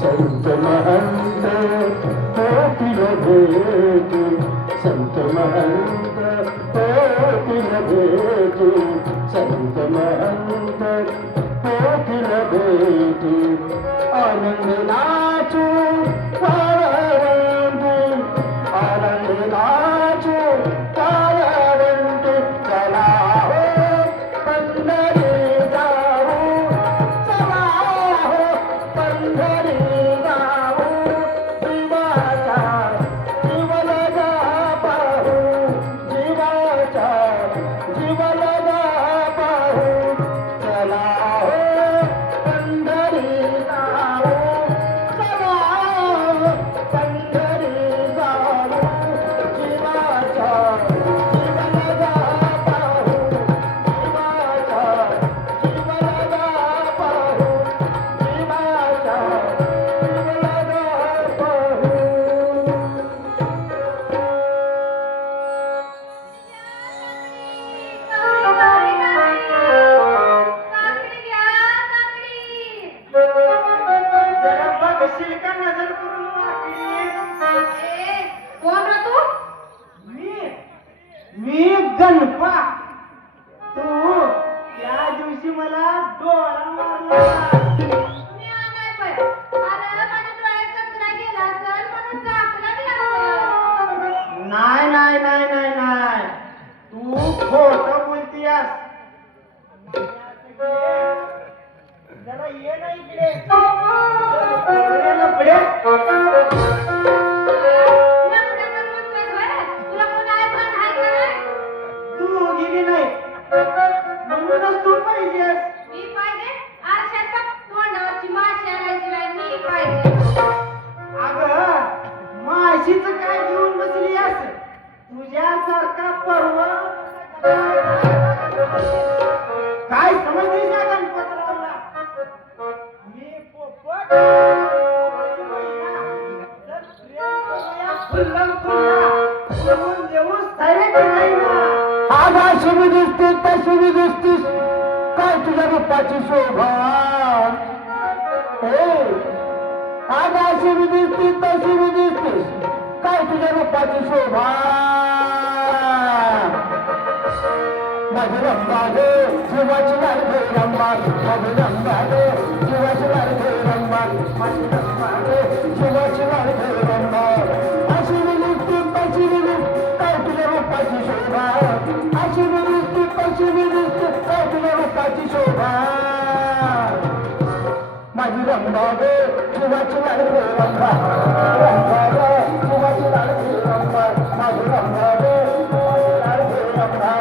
संत महंत कोकिल भेटू, संत महंत कोकिल भेटू, संत महंत कोकिल भेटू, आनंद नाचू काळवंटी, आनंद नाचू काळवंटी, चला हो पंढरी जाऊ, चला हो पंढरी जाऊ, जीवाच्या जीवलगा पाहू, जीवाच्या जीवलगा पाहू, चला हो पंढरी जाऊ, चला हो पंढरी जाऊ, जीवाच्या जीवलगा पाहू, जीवाच्या जीवलगा पाहू, जीवाच्या जीवलगा पाहू. जरा बघशील का नजर करून वाकडी? कोण रे तू? मी गणपा. तू त्या दिवशी मला डोळा मारला. मी आणाय पाय. अरे माझ्या डोळ्यात कचरा गेला असेल म्हणून झाकलं मी असं. नाही नाही नाही नाही नाही, तू खोटं बोलतीयास. जरा ये ना इकडे. लपडे, लपडे. लफड्याचं म्हणतोय बरं. तुला कोण आहे पण आहे का नाही? तू गेली नाही म्हणूनच तू पाहिजेस. मी पाहिजे आरशात बघ तोंडावरची माशी आणायची नाही मी पाहिजे. अगं माशीचं काय घेऊन बसलीयास? तुझ्यासारखा पर्व काय समजलीस का गणपतरावला? मी पोपट पोपटाची मैना. जर प्रेम करूया फुल्लम फुल्ला, उडवून देऊन स्थैर्य नाही ना. आज अशी मी दिसतीस तशी मी दिसतीस, काय तुझ्या रूपाची शोभा. हे आज अशी मी दिसतीस तशी मी दिसतीस, काय तुझ्या रूपाची शोभा. माझी रंबा गे जीवाची लाडके रंबा, माझी रंबा गे जीवाची लाडके रंबा, माझी रंबा गे जीवाची लाडके रंबा. अशी मी दिसतीस तशी मी दिसतीस, काय तुझ्या रूपाची शोभा. अशी मी दिसतीस तशी मी दिसतीस, काय तुझ्या रूपाची शोभा. माझी रंबा गे जीवाची लाडके रंबा, रंबा गे जीवाची लाडके रंबा, माझी रंबा गे जीवाची लाडके रंबा.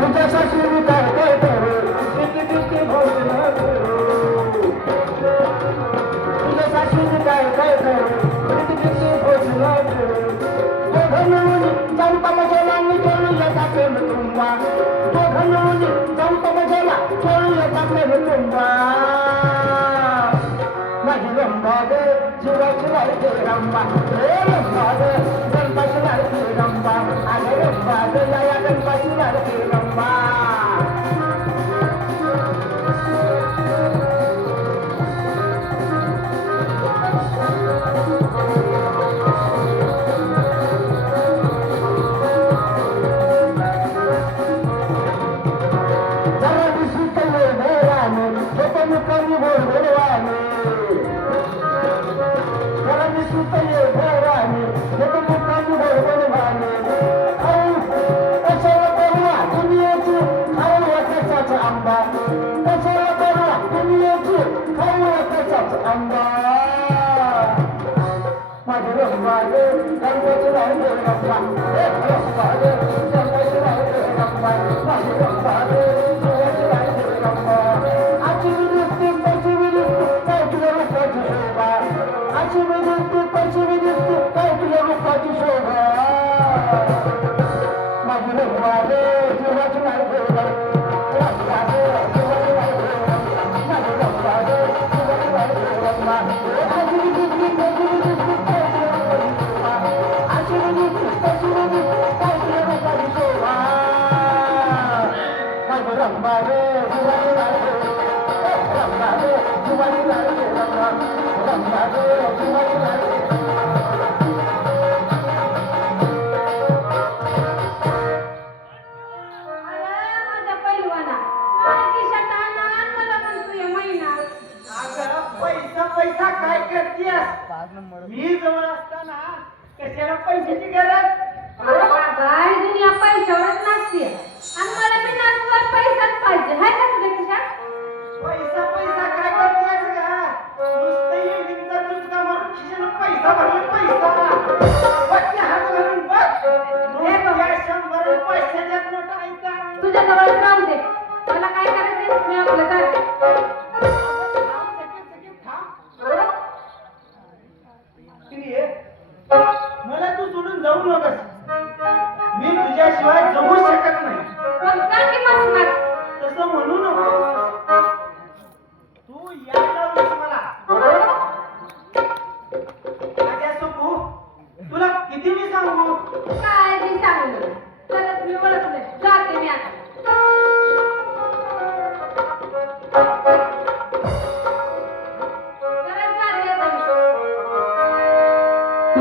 तुझ्यासाठी मी काय काय करू, किती किती भोजन करू. तुझ्यासाठी मी काय काय करू, किती किती भोजन करू. दोघं मिळून जाऊ तमाशाला आणि खेळूया प्रेम तुम्हा. दोघं मिळून जाऊ तमाशाला खेळूया प्रेम तुम्हा. माझी रंबा गे जीवाची लाडकी रंबा, रे रंबा गे गणपाची लाडकी रंबा, अरे रंबा गे या गणपाची लाडकी रंबा. जरा दिसत वेगाने होतं मुखाने बोलवाने, जरा दिसत वेगाने होतं मुखाने बोलवाने. कशाला करूया दुनियेची खाऊ कशाचा आंबा, कशाला करूया दुनियेची खाऊ कशाचा आंबा. माझे रंबा गे गणपती लाडके रंबा, रंबा गे गणपती लाडके रंबा, माझे रंबा गे जीवाची लाडके रंबा. अशी मी दिसते तशी मी दिसते, काय तुझ्या रूपाची शोभा. अशी मी दिसते तशी मी दिसते, काय तुझ्या रूपाची शोभा. माझी रंबा रे जीवाची लाडकी रंबा रे जीवाची लाडकी रंबा माझी रंबा रे जीवाची लाडकी रंबा आशिरी दिसली कशिरी दिसली काय शोभा आशिरी दिसली कशिरी दिसली काय शोभा माझी रंबा रे जीवाची लाडकी रंबा रे जीवाची लाडकी रंबा रंबा रे जीवाची लाडकी अरे माझ्या पैलवाना काय खिशात आणा आणि मला म्हणतोय महिना अगं पैसा पैसा काय करतेस मी जवळ असताना कशाला पैशाची गरज अरे बाबा ही दुनिया पैशावरच नाचते आणि मला बी नाचवर पैसाच पाहिजे हाय का तुझ्या खिशात पैसा पैसा काय करतेस का नुसतं येडींचा चुटका मारून खिशाला पैसा भरला पैसा बघ ते हात घालून बघ नुसत्या 100 पैशाच्या नोटा आहेत तुझ्या जवळच राहू दे मला काय करायचं मी आपलं करते मला तू सोडून जाऊ नकोस मी तुझ्याशिवाय जगू शकत नाही मग जा की मग तसं म्हणू नको तू यायला लावलीस मला माझ्या सुखू तुला किती मी सांगू काय बी सांगू तरच मी ओळखले जाते मी आता खरंच जाते आता मी.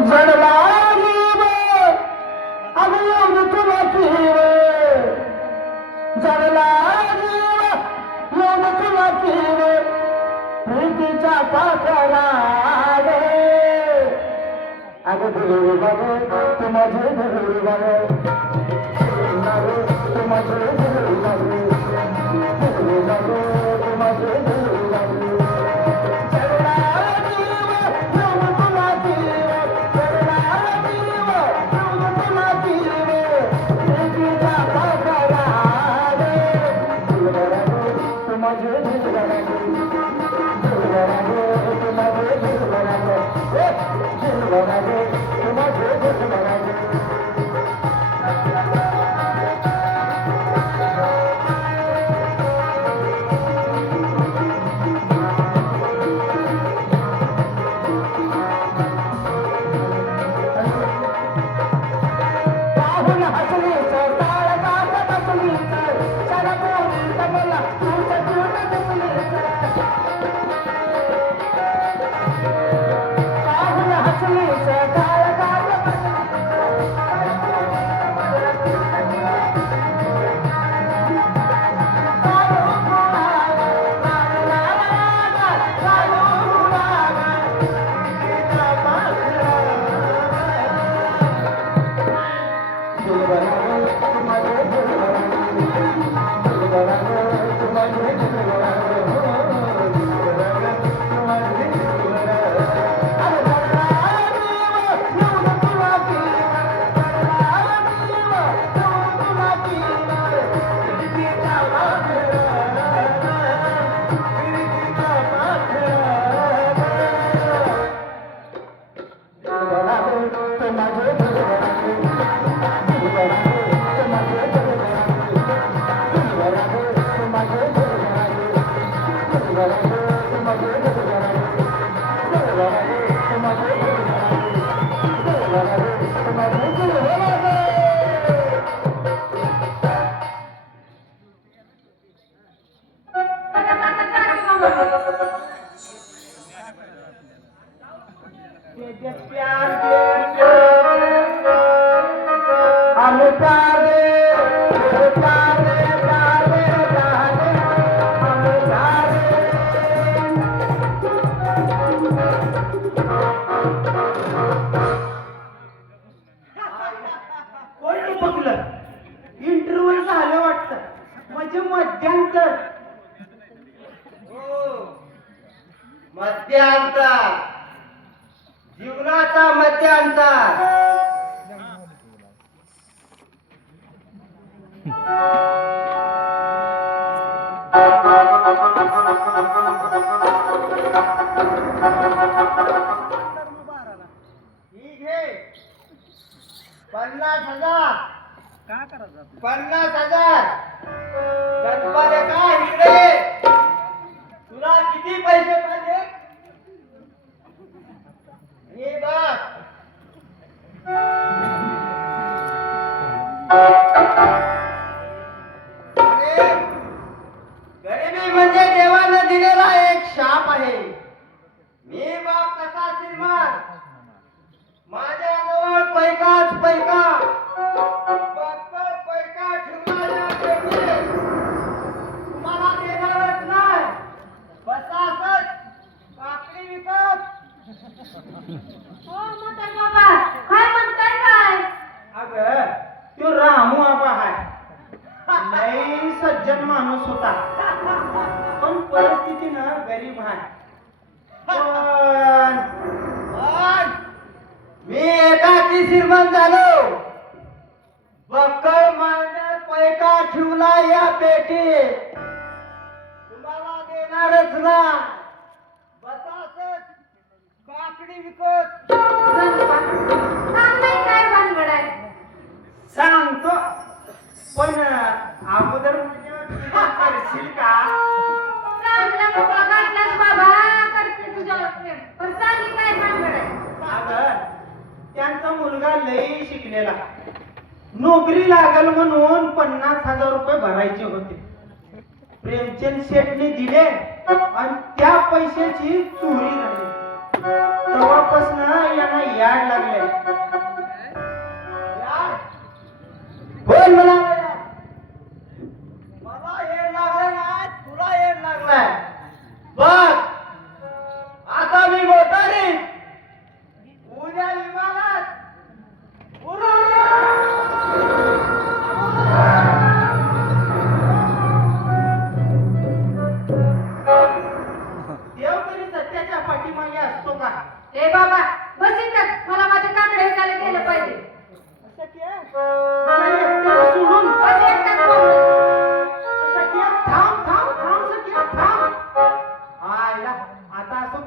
जडला जीव अगं एवढं तुला किव जडला जीव एवढं तुला किव प्रीतीच्या पाकळा रे अगं दिली बाबा तू माझे दिली बाबा तू माझे दिली बाबा दिली बाबा तू माझे दिली बाबा जडला जीव एवढं तुला किव पाहून हसलीचं टाळगात बसलीचं सरपोरी कमला तुझं तूट दिसलीचं पाहून हसलीचं टाळगात इंटरव्ह्यू झालं वाटतं म्हणजे मध्यंतर मध्यांतर जीवनाचा मध्यांतर ही घे 50,000 हजार 50,000 गणपती का इकडे ये. तुला किती पैसे पाहिजे हे बघ. अरे, गरिबी म्हणजे देवानं दिलेला एक शाप आहे. मी बाप कसा श्रीमंत, माझ्याजवळ पैकाच पैका, फक्त पैका ठेवणाऱ्या पेटी तुम्हाला देणारच नाही. बसासच काकडी विकत. हो म्हातार बाबा काय म्हणताय काय अगं तो रामू आबा आहे. लई सज्जन माणूस होता, पण परिस्थितीनं गरीब आहे. पण मी एकाकी श्रीमंत झालो. बक्कळ मांडर पैका ठेवला या पेटीत तुम्हाला देणारच ना. बसासच काकडी विकत. सांगताय काय भानगड आहे सांगतो, पण अगोदर म्हणजे करशील का? चांगला मोकळा काढलास बाबा करते तुझ्यावर प्रेम पण सांगी काय भानगड आहे अगं त्यांचा मुलगा लई शिकलेला, नोकरी लागल म्हणून 50,000 रुपये भरायचे होते. प्रेमचंद शेठने दिले आणि त्या पैशाची चोरी झाली. तेव्हापासून यांना याड लागले. बोल मला येड लागलं ना, तुला येड लागलाय. बघ आता मी मोटारी उद्या विमानात देव तरी सत्याच्या पाठीमागे असतो का? ए बाबा बस इथं मला माझ्या काकडे विकायला गेलं पाहिजे मला एकट्याला सोडून बस एकटाच बोल. सख्या, थांब थांब थांब सख्या थांब. आयला आता असं